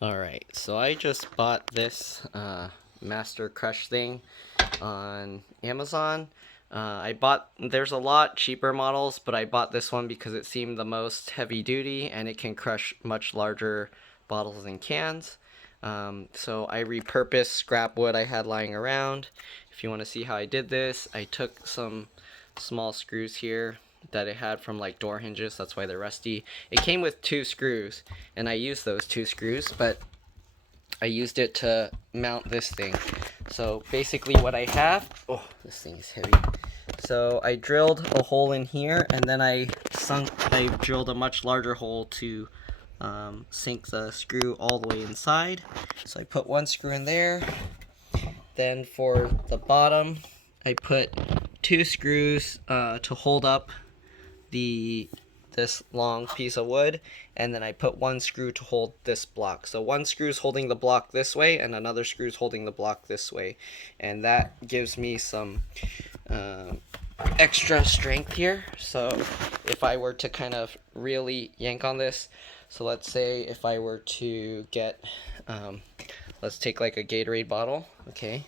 Alright, so I just bought this MasterCrush thing on Amazon. There's a lot cheaper models, but I bought this one because it seemed the most heavy duty and it can crush much larger bottles and cans. So I repurposed scrap wood I had lying around. If you want to see how I did this, I took some small screws here that it had from like door hinges, that's why they're rusty. It came with 2 screws and I used those 2 screws, but I used it to mount this thing. So basically what I have, oh, this thing is heavy. So I drilled a hole in here and then I drilled a much larger hole to sink the screw all the way inside. So I put 1 screw in there. Then for the bottom, I put 2 screws to hold up this long piece of wood, and then I put 1 screw to hold this block. So 1 screw is holding the block this way and another screw is holding the block this way, and that gives me some extra strength here. So if I were to kind of really yank on this, so let's say if I were to get let's take like a Gatorade bottle, okay.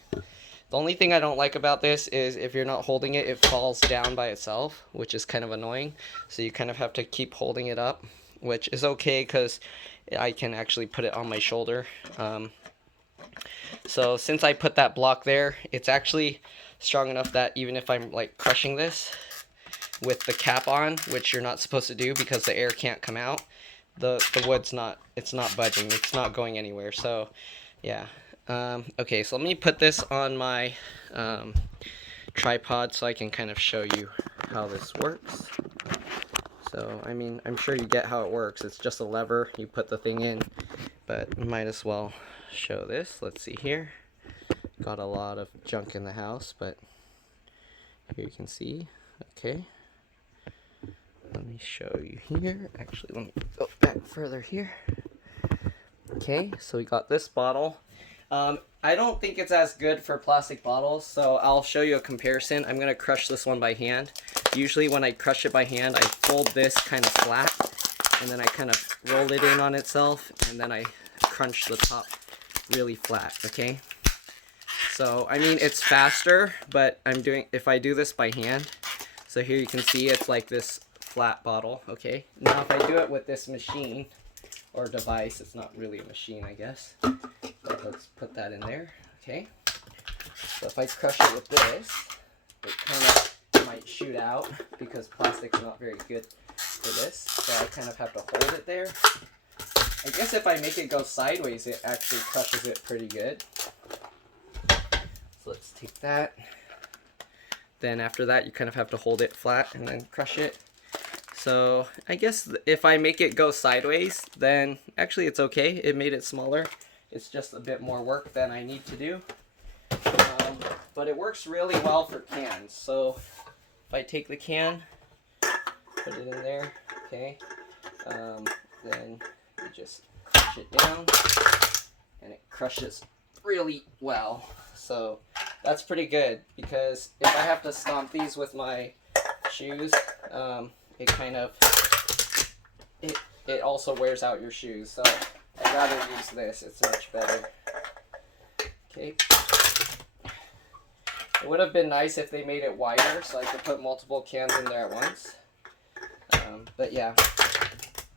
The only thing I don't like about this is if you're not holding it, it falls down by itself, which is kind of annoying. So you kind of have to keep holding it up, which is okay because I can actually put it on my shoulder. So since I put that block there, it's actually strong enough that even if I'm like crushing this with the cap on, which you're not supposed to do because the air can't come out, the wood's not budging, it's not going anywhere. So yeah. Okay, so let me put this on my tripod so I can kind of show you how this works. So, I mean, I'm sure you get how it works. It's just a lever, you put the thing in, but might as well show this. Let's see here. Got a lot of junk in the house, but here you can see. Okay. Let me show you here. Actually, let me go back further here. Okay, so we got this bottle. I don't think it's as good for plastic bottles, so I'll show you a comparison. I'm going to crush this one by hand. Usually when I crush it by hand, I fold this kind of flat, and then I kind of roll it in on itself, and then I crunch the top really flat, okay? So, I mean, it's faster, but if I do this by hand, so here you can see it's like this flat bottle, okay? Now if I do it with this machine, or device, it's not really a machine, I guess. But let's put that in there, okay? So if I crush it with this, it kind of might shoot out because plastic's not very good for this. So I kind of have to hold it there. I guess if I make it go sideways, it actually crushes it pretty good. So let's take that. Then after that, you kind of have to hold it flat and then crush it. So I guess if I make it go sideways, then actually it's okay. It made it smaller. It's just a bit more work than I need to do. But it works really well for cans. So if I take the can, put it in there, okay, then you just push it down and it crushes really well. So that's pretty good because if I have to stomp these with my shoes, it kind of, it also wears out your shoes, so I'd rather use this, it's much better. Okay. It would have been nice if they made it wider so I could put multiple cans in there at once. But yeah,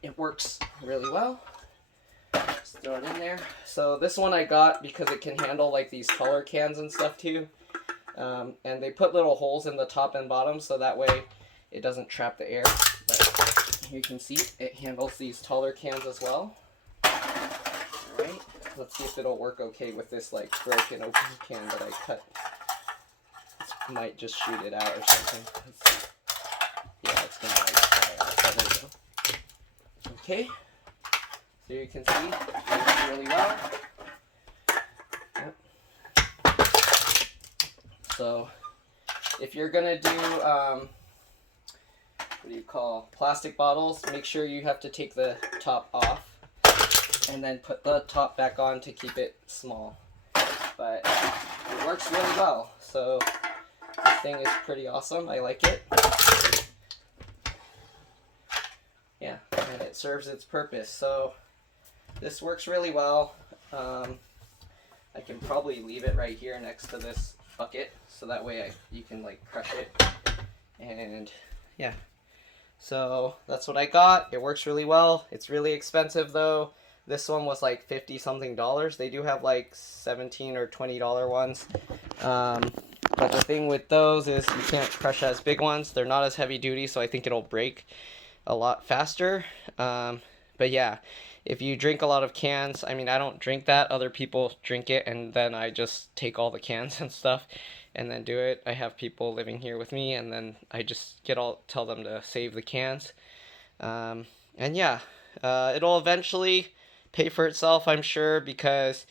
it works really well. Just throw it in there. So this one I got because it can handle like these taller cans and stuff too. And they put little holes in the top and bottom so that way it doesn't trap the air, but you can see it handles these taller cans as well. Alright, let's see if it'll work okay with this like broken open can that I cut. This might just shoot it out or something. Let's see. Yeah, it's gonna like fly out. Oh, there we go. Okay, so you can see it works really well. Yep. So if you're gonna do what do you call plastic bottles, make sure you have to take the top off and then put the top back on to keep it small. But it works really well, so this thing is pretty awesome. I like it. Yeah, and it serves its purpose. So this works really well. I can probably leave it right here next to this bucket, so that way you can like crush it. And yeah, so that's what I got. It works really well. It's really expensive though. This one was like 50 something dollars. They do have like 17 or $20 ones. But the thing with those is you can't crush as big ones. They're not as heavy duty, so I think it'll break a lot faster. But yeah, if you drink a lot of cans, I mean, I don't drink that. Other people drink it, and then I just take all the cans and stuff and then do it. I have people living here with me, and then I just tell them to save the cans. And yeah, it'll eventually pay for itself, I'm sure, because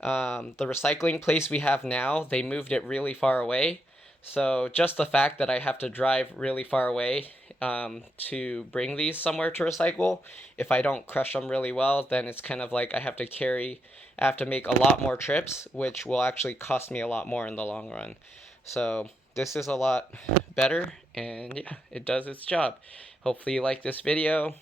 the recycling place we have now, they moved it really far away. So just the fact that I have to drive really far away to bring these somewhere to recycle, if I don't crush them really well, then it's kind of like I have to make a lot more trips, which will actually cost me a lot more in the long run. So this is a lot better, and yeah, it does its job. Hopefully you like this video.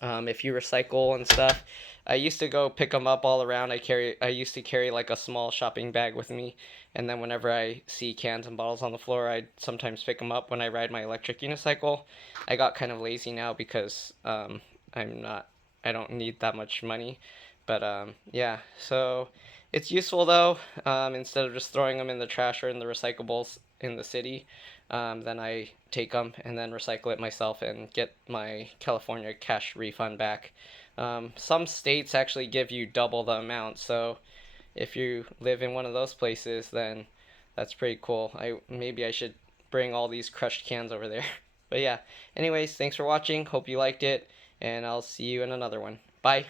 If you recycle and stuff, I used to go pick them up all around. I used to carry like a small shopping bag with me, and then whenever I see cans and bottles on the floor, I'd sometimes pick them up when I ride my electric unicycle. I got kind of lazy now because I don't need that much money, but yeah, so it's useful though. Instead of just throwing them in the trash or in the recyclables in the city, then I take them and then recycle it myself and get my California cash refund back. Some states actually give you double the amount, so if you live in one of those places, then that's pretty cool. Maybe I should bring all these crushed cans over there. But yeah, anyways, thanks for watching. Hope you liked it, and I'll see you in another one. Bye.